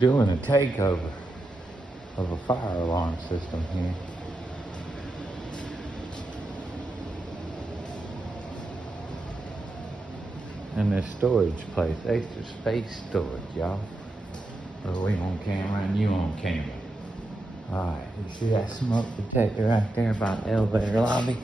doing a takeover of a fire alarm system here. And this storage place, extra space storage, y'all. Oh, we on camera and you on camera. Alright, you see that smoke detector right there by the elevator lobby?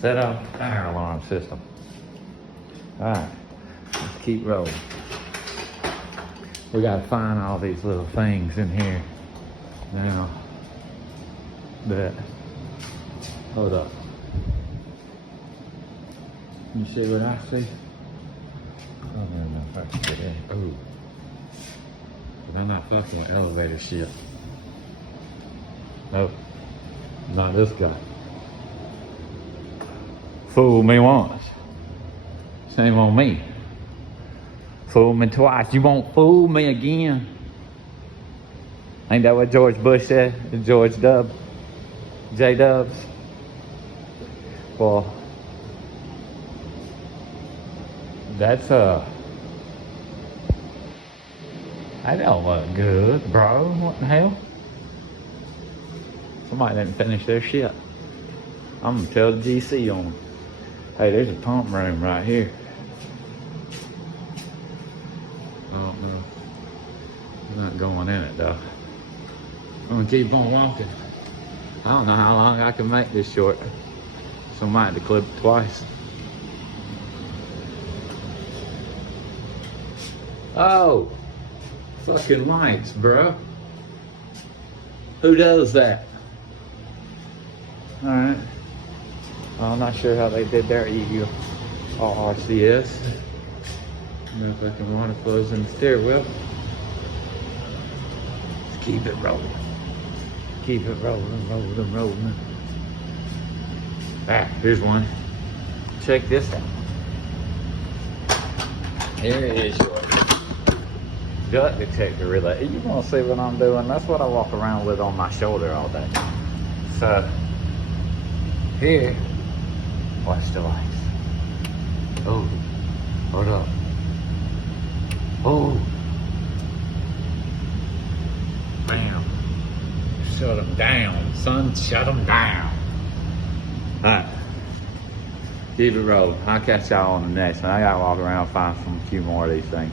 Set off the fire alarm system. Alright, let's keep rolling. We gotta find all these little things in here now that, hold up. You see what I see? I don't even know if I can get in. Oh. But I'm not fucking with elevator shit. Nope. Not this guy. Fool me once. Shame on me. Fool me twice. You won't fool me again. Ain't that what George Bush said? George W. J Dubs. Well, that's that don't look good, bro. What the hell? Somebody didn't finish their shit. I'm gonna tell the GC on them. Hey, there's a pump room right here. I don't know. I'm not going in it though. I'm gonna keep on walking. I don't know how long I can make this short. So I might have to clip it twice. Oh! Fucking lights, bro. Who does that? Alright. I'm not sure how they did their EU RCS. I don't know if I can water flows in the stairwell. Let's keep it rolling. Keep it rolling. Ah, here's one. Check this out. Here is your gut detector relay. You want to see what I'm doing? That's what I walk around with on my shoulder all day. So, here, watch the lights. Oh, hold up. Oh. Bam. Shut them down, son. Shut them down. Alright. Keep it rolling. I'll catch y'all on the next one. I gotta walk around and find a few more of these things.